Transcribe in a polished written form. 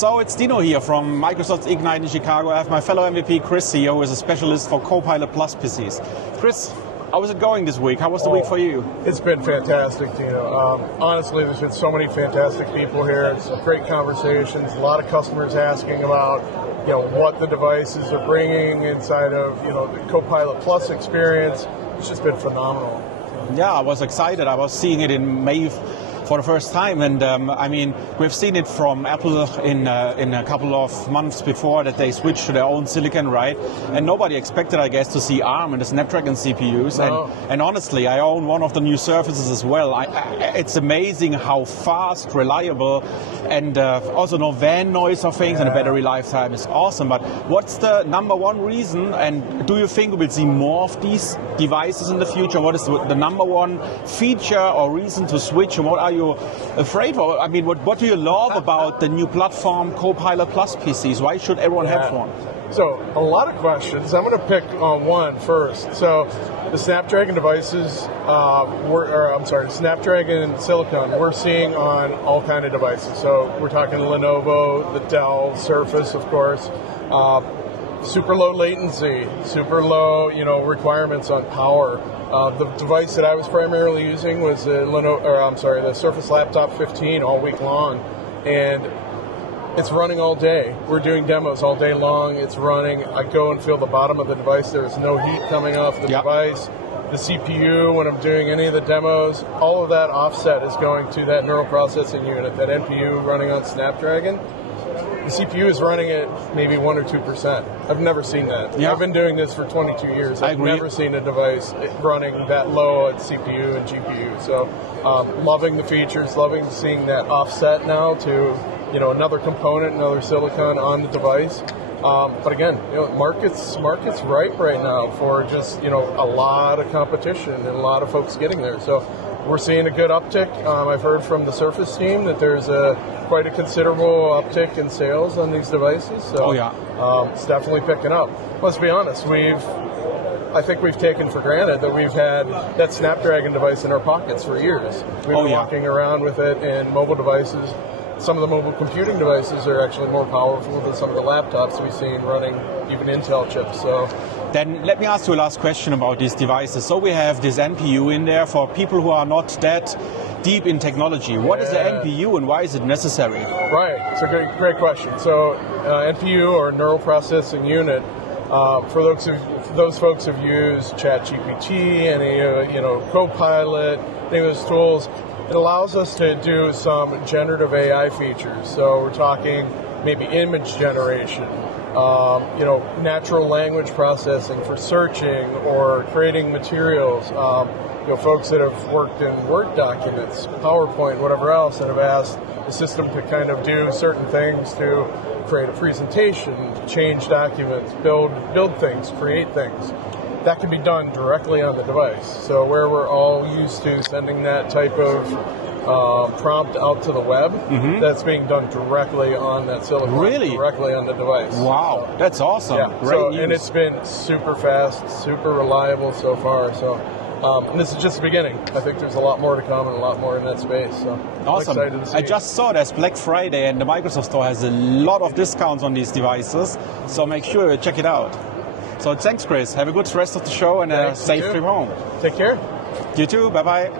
So it's Dino here from Microsoft's Ignite in Chicago. I have my fellow MVP Chris here, who is a specialist for Copilot Plus PCs. Chris, how is it going this week? How was the week for you? It's been fantastic, Dino. Honestly, there's been so many fantastic people here. It's great conversations. A lot of customers asking about, what the devices are bringing inside of, the Copilot Plus experience. It's just been phenomenal. Yeah, I was excited. I was seeing it in May for the first time, and we've seen it from Apple in a couple of months before that they switched to their own silicon, right? And nobody expected, I guess, to see ARM and the Snapdragon CPUs. No. And honestly, I own one of the new Surfaces as well. It's amazing how fast, reliable, and also no van noise or things, and the battery lifetime is awesome. But what's the number one reason, and do you think we'll see more of these devices in the future? What is the number one feature or reason to switch, and what are you afraid of? I mean, what do you love about the new platform Copilot Plus PCs? Why should everyone have one? So, a lot of questions. I'm going to pick on one first. So, the Snapdragon devices, Snapdragon Silicon, we're seeing on all kind of devices. So, we're talking Lenovo, the Dell, Surface, of course. Super low latency, super low, requirements on power. The device that I was primarily using was the Surface Laptop 15 all week long, and it's running all day. We're doing demos all day long. It's running. I go and feel the bottom of the device. There is no heat coming off the device. The CPU, when I'm doing any of the demos, all of that offset is going to that neural processing unit, that NPU running on Snapdragon. The CPU is running at maybe 1 or 2%. I've never seen that. Yeah. I've been doing this for 22 years. I've agree. never seen a device running that low at CPU and GPU. So loving the features, loving seeing that offset now to another component, another silicon on the device. But again, market's ripe right now for just a lot of competition and a lot of folks getting there. So we're seeing a good uptick. I've heard from the Surface team that there's quite a considerable uptick in sales on these devices. So it's definitely picking up. Let's be honest, I think we've taken for granted that we've had that Snapdragon device in our pockets for years. We've been walking around with it in mobile devices. Some of the mobile computing devices are actually more powerful than some of the laptops we've seen running even Intel chips. So then let me ask you a last question about these devices. So we have this NPU in there for people who are not that deep in technology. What is the NPU and why is it necessary? Right, it's a great question. So NPU, or neural processing unit, for those folks who've used ChatGPT, any Copilot, any of those tools, it allows us to do some generative AI features. So we're talking maybe image generation, natural language processing for searching or creating materials. Folks that have worked in Word documents, PowerPoint, whatever else, and have asked the system to kind of do certain things to create a presentation, change documents, build things, create things. That can be done directly on the device. So where we're all used to sending that type of prompt out to the web, that's being done directly on that silicon, directly on the device. Wow, so that's awesome. Yeah. Great news. And it's been super fast, super reliable so far. So and this is just the beginning. I think there's a lot more to come and a lot more in that space. So awesome. I'm excited to see. I just saw there's Black Friday and the Microsoft Store has a lot of discounts on these devices. So make sure you check it out. So thanks, Chris. Have a good rest of the show and a safe trip home. Take care. You too. Bye-bye.